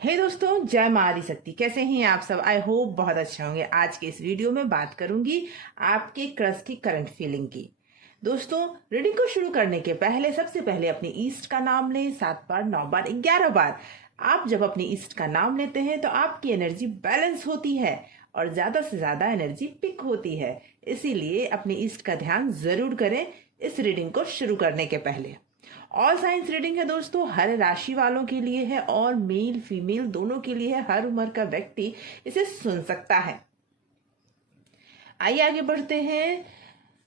हे दोस्तों, जय माँ आदिशक्ति। कैसे हैं आप सब? आई होप बहुत अच्छे होंगे। आज के इस वीडियो में बात करूंगी आपके क्रश की करंट फीलिंग की। दोस्तों, रीडिंग को शुरू करने के पहले सबसे पहले अपनी ईस्ट का नाम लें 7 बार, 9 बार, 11 बार। आप जब अपनी ईस्ट का नाम लेते हैं तो आपकी एनर्जी बैलेंस होती है और ज्यादा से ज्यादा एनर्जी पिक होती है। इसीलिए अपनी ईस्ट का ध्यान जरूर करें इस रीडिंग को शुरू करने के पहले। ऑल साइंस रीडिंग है दोस्तों, हर राशि वालों के लिए है और मेल फीमेल दोनों के लिए है। हर उम्र का व्यक्ति इसे सुन सकता है। आइए आगे बढ़ते हैं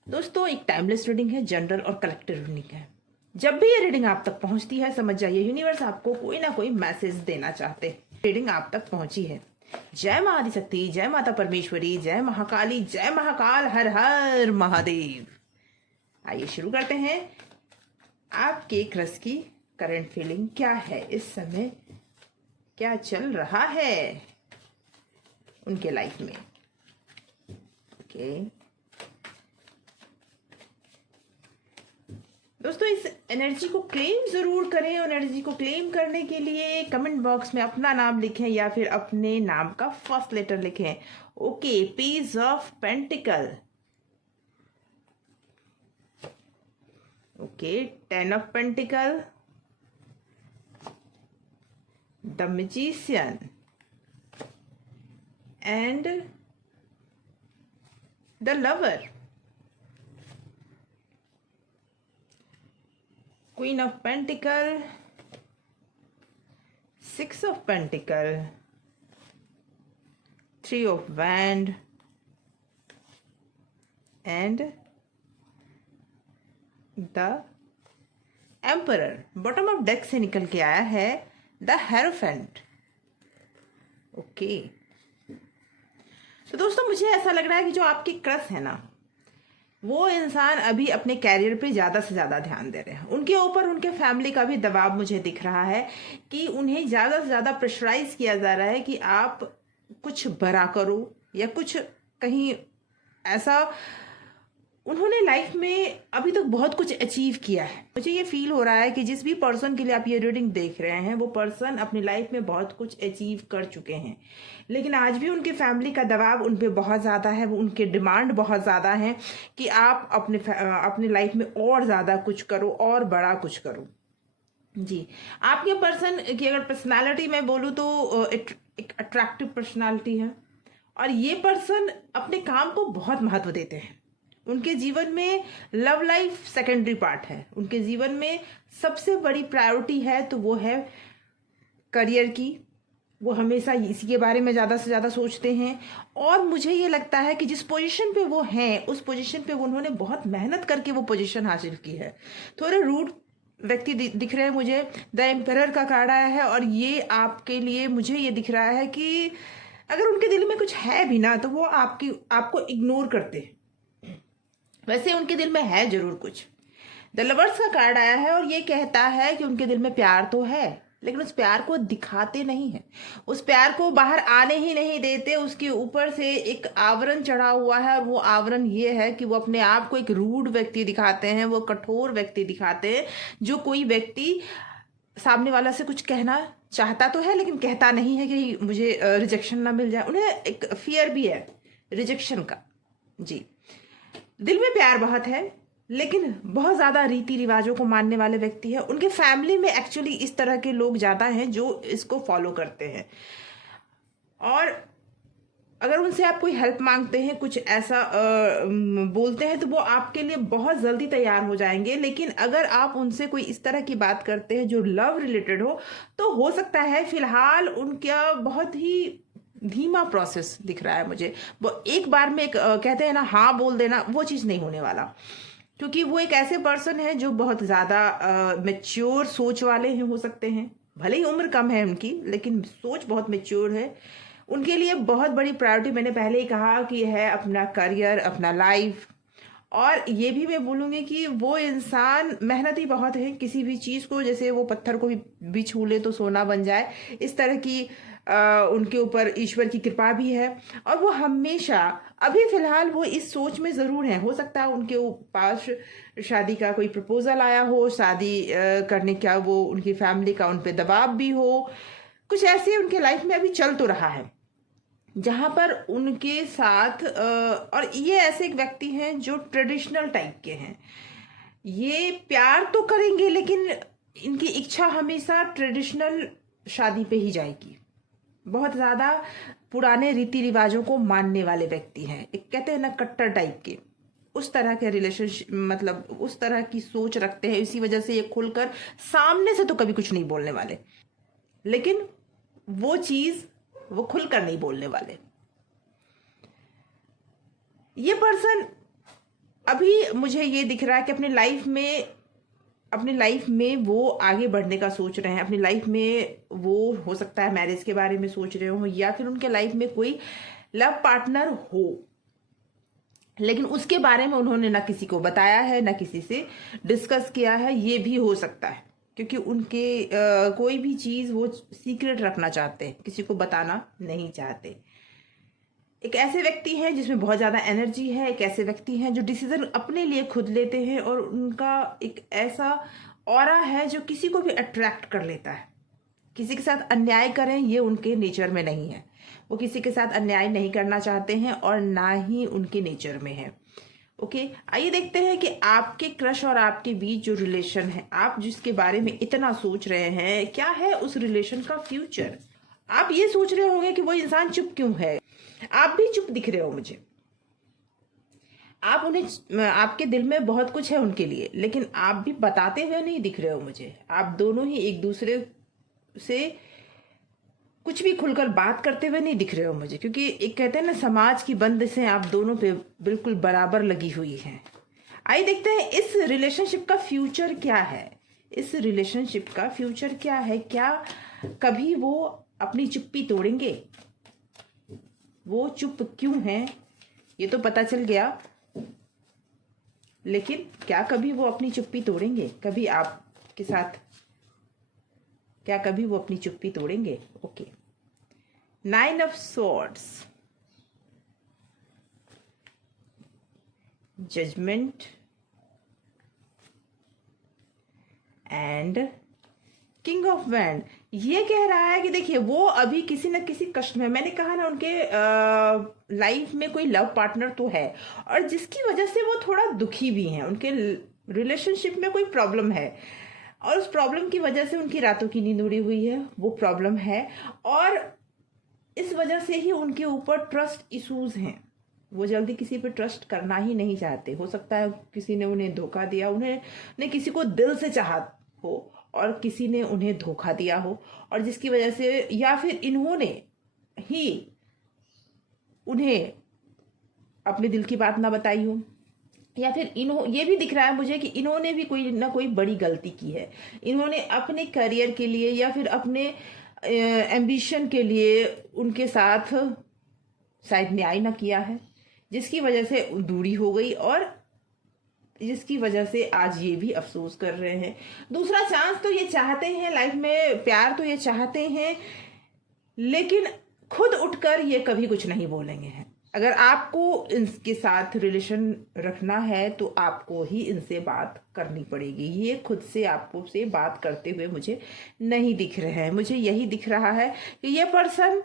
दोस्तों। एक टाइमलेस रीडिंग है, जनरल और कलेक्टिव रीडिंग है। जब भी ये रीडिंग आप तक पहुंचती है, समझ जाइए यूनिवर्स आपको कोई ना कोई मैसेज देना चाहते हैं। रीडिंग आप तक पहुंची है। जय माँ आदिशक्ति, जय माता परमेश्वरी, जय महाकाली, जय महाकाल, हर हर महादेव। आइए शुरू करते हैं। आपके क्रश की करंट फीलिंग क्या है? इस समय क्या चल रहा है उनके लाइफ में? ओके दोस्तों, इस एनर्जी को क्लेम जरूर करें। एनर्जी को क्लेम करने के लिए कमेंट बॉक्स में अपना नाम लिखें या फिर अपने नाम का फर्स्ट लेटर लिखें। Okay, page of pentacle, okay, 10 of pentacle, the magician and the lover, queen of pentacle, 6 of pentacle, 3 of wand and the emperor. Bottom of deck से निकल के आया है द हेरोफेंट। ओके, तो दोस्तों मुझे ऐसा लग रहा है कि जो आपकी क्रश है ना, वो इंसान अभी अपने कैरियर पे ज़्यादा से ज़्यादा ध्यान दे रहे हैं। उनके ऊपर उनके फैमिली का भी दबाव मुझे दिख रहा है कि उन्हें ज़्यादा से ज़्यादा प्रेशराइज किया जा रहा है कि आप कुछ बड़ा करो या कुछ कहीं ऐसा। उन्होंने लाइफ में अभी तक बहुत कुछ अचीव किया है। मुझे ये फील हो रहा है कि जिस भी पर्सन के लिए आप ये रीडिंग देख रहे हैं, वो पर्सन अपनी लाइफ में बहुत कुछ अचीव कर चुके हैं, लेकिन आज भी उनके फैमिली का दबाव उन पे बहुत ज़्यादा है। उनके डिमांड बहुत ज़्यादा है कि आप अपने लाइफ में और ज़्यादा कुछ करो और बड़ा कुछ करो। जी, आपके पर्सन की अगर पर्सनालिटी मैं बोलूँ तो एक अट्रैक्टिव पर्सनालिटी है और ये पर्सन अपने काम को बहुत महत्व देते हैं। उनके जीवन में लव लाइफ सेकेंडरी पार्ट है। उनके जीवन में सबसे बड़ी प्रायोरिटी है तो वो है करियर की। वो हमेशा इसी के बारे में ज़्यादा से ज़्यादा सोचते हैं और मुझे ये लगता है कि जिस पोजीशन पे वो हैं, उस पोजीशन पे उन्होंने बहुत मेहनत करके वो पोजीशन हासिल की है। थोड़े रूड व्यक्ति दिख रहे हैं मुझे। द एम्परर का कार्ड आया है और ये आपके लिए मुझे ये दिख रहा है कि अगर उनके दिल में कुछ है भी ना, तो वो आपको इग्नोर करते हैं। वैसे उनके दिल में है जरूर कुछ। द लवर्स का कार्ड आया है और ये कहता है कि उनके दिल में प्यार तो है, लेकिन उस प्यार को दिखाते नहीं है। उस प्यार को बाहर आने ही नहीं देते। उसके ऊपर से एक आवरण चढ़ा हुआ है और वो आवरण ये है कि वो अपने आप को एक रूड व्यक्ति दिखाते हैं, वो कठोर व्यक्ति दिखाते हैं। जो कोई व्यक्ति सामने वाला से कुछ कहना चाहता तो है लेकिन कहता नहीं है कि मुझे रिजेक्शन ना मिल जाए। उन्हें एक फियर भी है रिजेक्शन का। जी, दिल में प्यार बहुत है लेकिन बहुत ज़्यादा रीति रिवाजों को मानने वाले व्यक्ति है। उनके फैमिली में एक्चुअली इस तरह के लोग ज़्यादा हैं जो इसको फॉलो करते हैं और अगर उनसे आप कोई हेल्प मांगते हैं, कुछ ऐसा बोलते हैं, तो वो आपके लिए बहुत जल्दी तैयार हो जाएंगे। लेकिन अगर आप उनसे कोई इस तरह की बात करते हैं जो लव रिलेटेड हो हो सकता है फिलहाल उनका बहुत ही धीमा प्रोसेस दिख रहा है मुझे। वो एक बार में कहते हैं ना हाँ बोल देना, वो चीज़ नहीं होने वाला, क्योंकि वो एक ऐसे पर्सन है जो बहुत ज़्यादा मैच्योर सोच वाले हैं। हो सकते हैं भले ही उम्र कम है उनकी, लेकिन सोच बहुत मैच्योर है। उनके लिए बहुत बड़ी प्रायोरिटी मैंने पहले ही कहा कि है अपना करियर, अपना लाइफ। और ये भी मैं बोलूँगी कि वो इंसान मेहनती बहुत है। किसी भी चीज़ को, जैसे वो पत्थर को भी छू ले तो सोना बन जाए, इस तरह की उनके ऊपर ईश्वर की कृपा भी है। और वो हमेशा अभी फिलहाल वो इस सोच में ज़रूर हैं। हो सकता है उनके पास शादी का कोई प्रपोजल आया हो, शादी करने का वो उनकी फैमिली का उन पे दबाव भी हो, कुछ ऐसे उनके लाइफ में अभी चल तो रहा है जहां पर उनके साथ और ये ऐसे एक व्यक्ति हैं जो ट्रेडिशनल टाइप के हैं। ये प्यार तो करेंगे लेकिन इनकी इच्छा हमेशा ट्रेडिशनल शादी पे ही जाएगी। बहुत ज्यादा पुराने रीति रिवाजों को मानने वाले व्यक्ति हैं, एक कहते हैं ना कट्टर टाइप के, उस तरह के रिलेशनशिप, मतलब उस तरह की सोच रखते हैं। इसी वजह से ये खुलकर सामने से तो कभी कुछ नहीं बोलने वाले, लेकिन वो चीज वो खुलकर नहीं बोलने वाले। ये पर्सन अभी मुझे ये दिख रहा है कि अपनी लाइफ में वो आगे बढ़ने का सोच रहे हैं। अपनी लाइफ में वो हो सकता है मैरिज के बारे में सोच रहे हो, या फिर उनके लाइफ में कोई लव पार्टनर हो, लेकिन उसके बारे में उन्होंने ना किसी को बताया है, ना किसी से डिस्कस किया है। ये भी हो सकता है क्योंकि उनके कोई भी चीज वो सीक्रेट रखना चाहते हैं, किसी को बताना नहीं चाहते। एक ऐसे व्यक्ति हैं जिसमें बहुत ज्यादा एनर्जी है। एक ऐसे व्यक्ति हैं जो डिसीजन अपने लिए खुद लेते हैं, और उनका एक ऐसा ऑरा है जो किसी को भी अट्रैक्ट कर लेता है। किसी के साथ अन्याय करें ये उनके नेचर में नहीं है। वो किसी के साथ अन्याय नहीं करना चाहते हैं और ना ही उनके नेचर में है। ओके, आइए देखते हैं कि आपके क्रश और आपके बीच जो रिलेशन है, आप जिसके बारे में इतना सोच रहे हैं, क्या है उस रिलेशन का फ्यूचर। आप ये सोच रहे होंगे कि वो इंसान चुप क्यों है। आप भी चुप दिख रहे हो मुझे। आप उन्हें, आपके दिल में बहुत कुछ है उनके लिए, लेकिन आप भी बताते हुए नहीं दिख रहे हो मुझे। आप दोनों ही एक दूसरे से कुछ भी खुलकर बात करते हुए नहीं दिख रहे हो मुझे, क्योंकि एक कहते हैं ना समाज की बंदिशें आप दोनों पे बिल्कुल बराबर लगी हुई हैं। आइए देखते हैं इस रिलेशनशिप का फ्यूचर क्या है। इस रिलेशनशिप का फ्यूचर क्या है। क्या कभी वो अपनी चुप्पी तोड़ेंगे। वो चुप क्यों हैं ये तो पता चल गया, लेकिन क्या कभी वो अपनी चुप्पी तोड़ेंगे। कभी आपके साथ क्या कभी वो अपनी चुप्पी तोड़ेंगे। Okay, 9 of swords, judgment and king of wand. ये कह रहा है कि देखिए वो अभी किसी न किसी कष्ट में, मैंने कहा ना उनके लाइफ में कोई लव पार्टनर तो है, और जिसकी वजह से वो थोड़ा दुखी भी हैं। उनके रिलेशनशिप में कोई प्रॉब्लम है, और उस प्रॉब्लम की वजह से उनकी रातों की नींद उड़ी हुई है। वो प्रॉब्लम है, और इस वजह से ही उनके ऊपर ट्रस्ट इश्यूज हैं। वो जल्दी किसी पे ट्रस्ट करना ही नहीं चाहते। हो सकता है किसी ने उन्हें धोखा दिया, उन्हें किसी को दिल से चाहा हो और किसी ने उन्हें धोखा दिया हो, और जिसकी वजह से, या फिर इन्होंने ही उन्हें अपने दिल की बात ना बताई हो, या फिर ये भी दिख रहा है मुझे कि इन्होंने भी कोई ना कोई बड़ी गलती की है। इन्होंने अपने करियर के लिए या फिर अपने एम्बिशन के लिए उनके साथ शायद न्याय ना किया है, जिसकी वजह से दूरी हो गई, और जिसकी वजह से आज ये भी अफसोस कर रहे हैं। दूसरा चांस तो ये चाहते हैं लाइफ में, प्यार तो ये चाहते हैं, लेकिन खुद उठकर ये कभी कुछ नहीं बोलेंगे हैं। अगर आपको इनके साथ रिलेशन रखना है तो आपको ही इनसे बात करनी पड़ेगी। ये खुद से आपको से बात करते हुए मुझे नहीं दिख रहे हैं। मुझे यही दिख रहा है कि ये पर्सन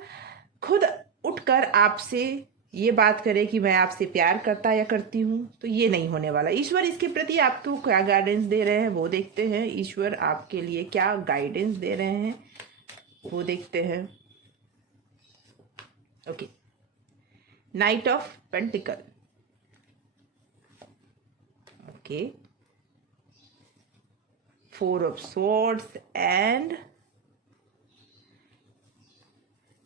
खुद उठकर आपसे ये बात करे कि मैं आपसे प्यार करता या करती हूँ, तो ये नहीं होने वाला। ईश्वर इसके प्रति आपको क्या गाइडेंस दे रहे हैं वो देखते हैं। ईश्वर आपके लिए क्या गाइडेंस दे रहे हैं वो देखते हैं। Okay, night of pentacle. Okay, 4 of swords and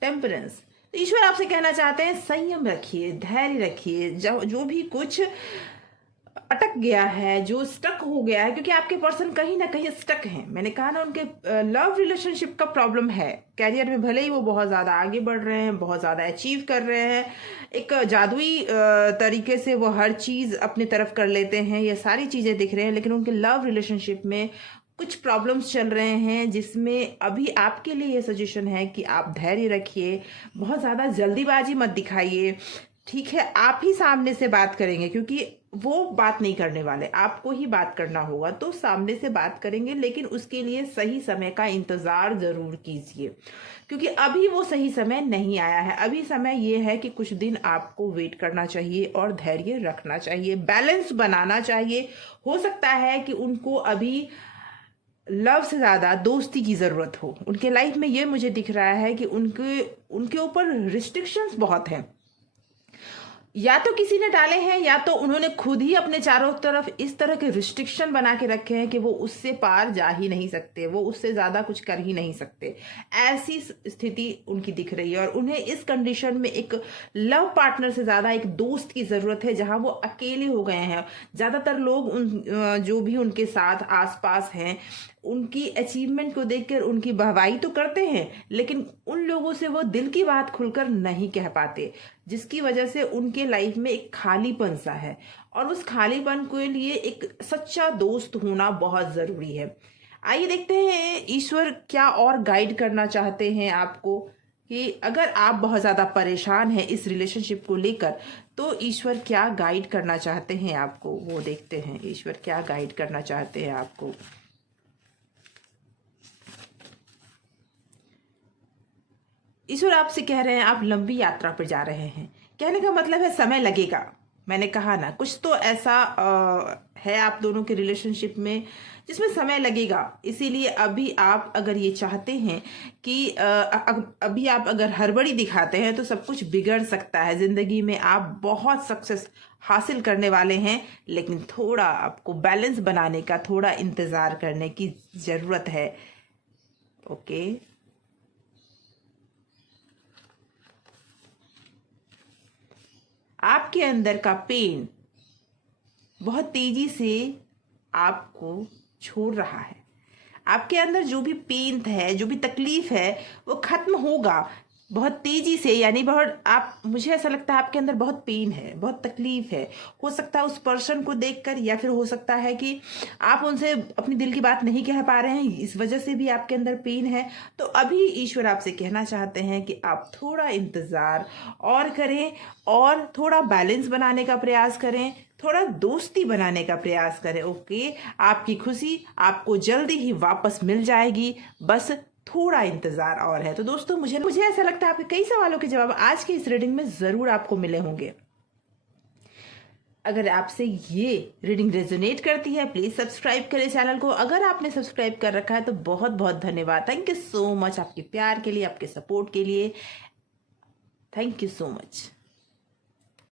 temperance. तो ईश्वर आपसे कहना चाहते हैं संयम रखिए, धैर्य रखिए। जो भी कुछ अटक गया है, जो स्टक हो गया है, क्योंकि आपके पर्सन कहीं ना कहीं स्टक हैं। मैंने कहा ना उनके लव रिलेशनशिप का प्रॉब्लम है। कैरियर में भले ही वो बहुत ज़्यादा आगे बढ़ रहे हैं, बहुत ज़्यादा अचीव कर रहे हैं, एक जादुई तरीके से वो हर चीज़ अपनी तरफ कर लेते हैं, ये सारी चीज़ें दिख रहे हैं, लेकिन उनके लव रिलेशनशिप में कुछ प्रॉब्लम्स चल रहे हैं, जिसमें अभी आपके लिए ये सजेशन है कि आप धैर्य रखिए, बहुत ज़्यादा जल्दीबाजी मत दिखाइए। ठीक है, आप ही सामने से बात करेंगे, क्योंकि वो बात नहीं करने वाले, आपको ही बात करना होगा। तो सामने से बात करेंगे, लेकिन उसके लिए सही समय का इंतजार जरूर कीजिए, क्योंकि अभी वो सही समय नहीं आया है। अभी समय ये है कि कुछ दिन आपको वेट करना चाहिए और धैर्य रखना चाहिए, बैलेंस बनाना चाहिए। हो सकता है कि उनको अभी लव से ज्यादा दोस्ती की जरूरत हो उनके लाइफ में। ये मुझे दिख रहा है कि उनके उनके ऊपर रिस्ट्रिक्शंस बहुत हैं, या तो किसी ने डाले हैं, या तो उन्होंने खुद ही अपने चारों तरफ इस तरह के रिस्ट्रिक्शन बना के रखे हैं कि वो उससे पार जा ही नहीं सकते, वो उससे ज्यादा कुछ कर ही नहीं सकते। ऐसी स्थिति उनकी दिख रही है, और उन्हें इस कंडीशन में एक लव पार्टनर से ज्यादा एक दोस्त की जरूरत है, जहां वो अकेले हो गए हैं। ज्यादातर लोग जो भी उनके साथ आसपास हैं, उनकी अचीवमेंट को देखकर उनकी वाहवाही तो करते हैं, लेकिन उन लोगों से वो दिल की बात खुलकर नहीं कह पाते, जिसकी वजह से उनके लाइफ में एक खालीपन सा है। और उस खालीपन के लिए एक सच्चा दोस्त होना बहुत जरूरी है। आइए देखते हैं ईश्वर क्या और गाइड करना चाहते हैं आपको, कि अगर आप बहुत ज्यादा परेशान हैं इस रिलेशनशिप को लेकर, तो ईश्वर क्या गाइड करना चाहते हैं आपको, वो देखते हैं ईश्वर क्या गाइड करना चाहते हैं आपको। ईश्वर आपसे कह रहे हैं आप लंबी यात्रा पर जा रहे हैं। कहने का मतलब है समय लगेगा। मैंने कहा ना, कुछ तो ऐसा है आप दोनों के रिलेशनशिप में जिसमें समय लगेगा। इसीलिए अभी आप अगर ये चाहते हैं कि अभी आप अगर हड़बड़ी दिखाते हैं तो सब कुछ बिगड़ सकता है। जिंदगी में आप बहुत सक्सेस हासिल करने वाले हैं, लेकिन थोड़ा आपको बैलेंस बनाने का, थोड़ा इंतजार करने की जरूरत है। ओके, आपके अंदर का पेन बहुत तेजी से आपको छोड़ रहा है। आपके अंदर जो भी पेन है, जो भी तकलीफ है, वो खत्म होगा बहुत तेजी से। यानी बहुत, आप, मुझे ऐसा लगता है आपके अंदर बहुत पेन है, बहुत तकलीफ है। हो सकता है उस पर्सन को देखकर, या फिर हो सकता है कि आप उनसे अपनी दिल की बात नहीं कह पा रहे हैं, इस वजह से भी आपके अंदर पेन है। तो अभी ईश्वर आपसे कहना चाहते हैं कि आप थोड़ा इंतजार और करें, और थोड़ा बैलेंस बनाने का प्रयास करें, थोड़ा दोस्ती बनाने का प्रयास करें। ओके, आपकी खुशी आपको जल्दी ही वापस मिल जाएगी, बस थोड़ा इंतजार और है। तो दोस्तों, मुझे मुझे ऐसा लगता है आपके कई सवालों के जवाब आज की इस रीडिंग में जरूर आपको मिले होंगे। अगर आपसे ये रीडिंग रेजोनेट करती है, प्लीज सब्सक्राइब करें चैनल को। अगर आपने सब्सक्राइब कर रखा है तो बहुत बहुत धन्यवाद। थैंक यू सो मच आपके प्यार के लिए, आपके सपोर्ट के लिए। Thank you so much.